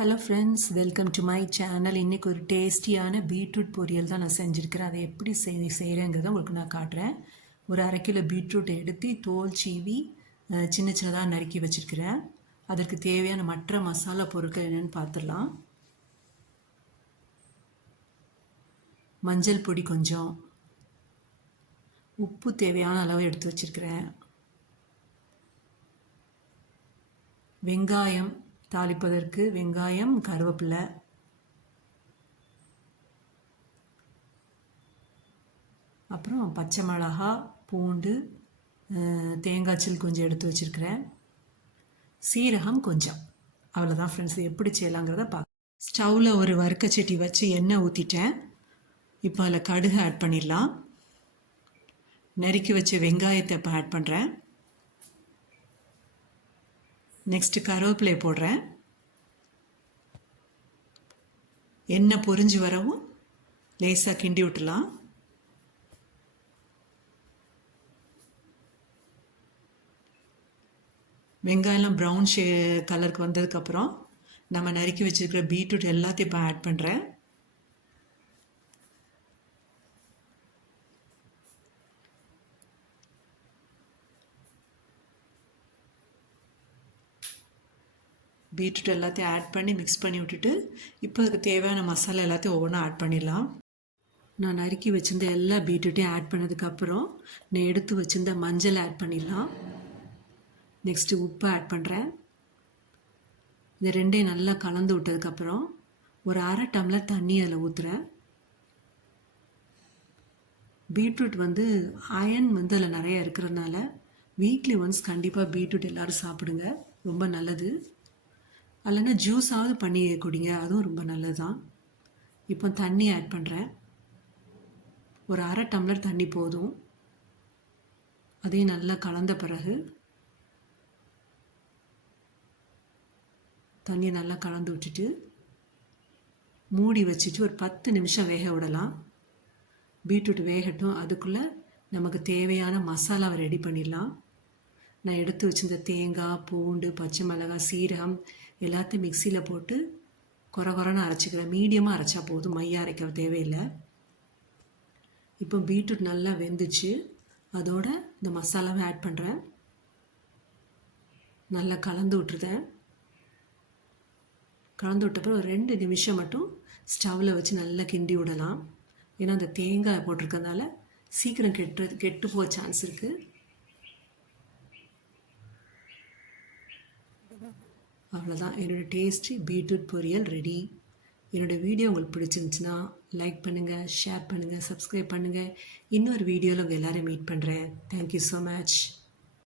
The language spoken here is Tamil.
Hello friends, welcome to my channel. இன்றைக்கி ஒரு டேஸ்டியான பீட்ரூட் பொரியல் தான் நான் செஞ்சுருக்கிறேன். அதை எப்படி செய்கிறேங்கிறத உங்களுக்கு நான் காட்டுறேன். ஒரு 1/2 கிலோ பீட்ரூட் எடுத்து தோல் சீவி சின்ன சின்னதாக நறுக்கி வச்சுருக்கிறேன். அதற்கு தேவையான மற்ற மசாலா பொருட்கள் என்னென்னு பார்த்துடலாம். மஞ்சள் பொடி கொஞ்சம், உப்பு தேவையான அளவு எடுத்து வச்சுருக்கிறேன், வெங்காயம் தாளிப்பதற்கு வெங்காயம், கருவேப்பிலை, அப்புறம் பச்சை மிளகா, பூண்டு, தேங்காய்ச்சல் கொஞ்சம் எடுத்து வச்சுருக்கிறேன், சீரகம் கொஞ்சம். அவ்வளோதான் ஃப்ரெண்ட்ஸ். எப்படி செய்யலாங்கிறத பார்க்க. ஸ்டவ்வில் ஒரு வறுக்கச்சட்டி வச்சு எண்ணெய் ஊற்றிட்டேன். இப்போ அதில் கடுகு ஆட் பண்ணிடலாம். நறுக்கி வச்ச வெங்காயத்தை இப்போ ஆட் பண்ணுறேன். நெக்ஸ்ட்டு கருவேப்பிலை போடுறேன். எண்ணெய் பொரிஞ்சு வரவும் லேசாக கிண்டி விட்டுலாம். வெங்காயம்லாம் ப்ரௌன் கலருக்கு வந்ததுக்கப்புறம் நம்ம நறுக்கி வச்சுருக்கிற பீட்ரூட் எல்லாத்தையும் இப்போ ஆட் பண்ணுறேன். பீட்ரூட் எல்லாத்தையும் ஆட் பண்ணி மிக்ஸ் பண்ணி விட்டுட்டு இப்போ அதுக்கு தேவையான மசாலா எல்லாத்தையும் ஒவ்வொன்றா ஆட் பண்ணிடலாம். நான் நறுக்கி வச்சுருந்த எல்லா பீட்ரூட்டையும் ஆட் பண்ணதுக்கப்புறம் நான் எடுத்து வச்சுருந்த மஞ்சள் ஆட் பண்ணிடலாம். நெக்ஸ்ட்டு உப்பு ஆட் பண்ணுறேன். இந்த ரெண்டையும் நல்லா கலந்து விட்டதுக்கப்புறம் ஒரு 1/2 டம்ளர் தண்ணி அதில் ஊற்றுறேன். பீட்ரூட் அயன் அதில் நிறைய இருக்கிறதுனால வீக்லி ஒன்ஸ் கண்டிப்பாக பீட்ரூட் எல்லோரும் சாப்பிடுங்க, ரொம்ப நல்லது. இல்லைன்னா ஜூஸாவது பண்ணி குடிங்க, அதுவும் ரொம்ப நல்லது தான். இப்போ தண்ணி ஆட் பண்ணுறேன். ஒரு 1/2 டம்ளர் தண்ணி போதும். அதையும் நல்லா கலந்த பிறகு தண்ணியை நல்லா கலந்து விட்டுட்டு மூடி வச்சுட்டு ஒரு 10 நிமிஷம் வேக விடலாம். பீட்ரூட் வேகட்டும். அதுக்குள்ளே நமக்கு தேவையான மசாலாவை ரெடி பண்ணிடலாம். நான் எடுத்து வச்சிருந்த தேங்காய், பூண்டு, பச்சை மிளகாய், சீரகம் எல்லாத்தையும் மிக்சியில் போட்டு கொரன்னு அரைச்சிக்கிறேன். மீடியமாக அரைச்சா போதும், மையாக அரைக்க தேவையில்லை. இப்போ பீட்ரூட் நல்லா வெந்துச்சு. அதோட இந்த மசாலாவை ஆட் பண்ணுறேன். நல்லா கலந்து விட்டுருதேன். கலந்து விட்டப்பறம் ஒரு 2 நிமிஷம் மட்டும் ஸ்டவ்வில் வச்சு நல்லா கிண்டி விடலாம். ஏன்னா அந்த தேங்காய் போட்டிருக்கிறதுனால சீக்கிரம் கெட்டு போக சான்ஸ் இருக்குது. அவ்வளோதான், என்னோடய டேஸ்டி பீட்ரூட் பொரியல் ரெடி. என்னோடய வீடியோ உங்களுக்கு பிடிச்சிருந்துச்சுன்னா லைக் பண்ணுங்கள், ஷேர் பண்ணுங்கள், சப்ஸ்கிரைப் பண்ணுங்கள். இன்னொரு வீடியோவில் உங்கள் எல்லோரும் மீட் பண்ணுறேன். Thank you so much.